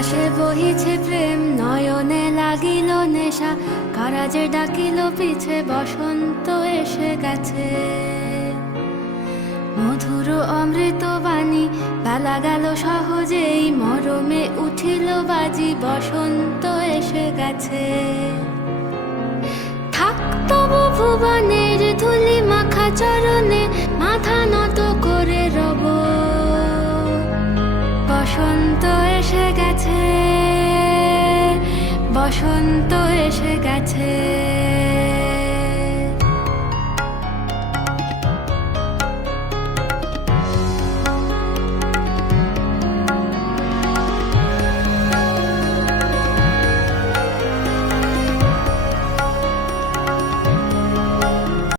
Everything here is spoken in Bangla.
বাতাসে বহিছে প্রেম, নয়নে লাগিল নেশা, কারাজে ডাকিল পিছে, বসন্ত এসে গেছে। মধুর অমৃত বাণী, বেলা গেল সহজেই, মরমে উঠিল বাজি, বসন্ত এসে গেছে। থাক তবু ভুবনের ধুলি মাখা চরণে, মাথা নত করে রব। বসন্ত এসে গেছে, বসন্ত এসে গেছে।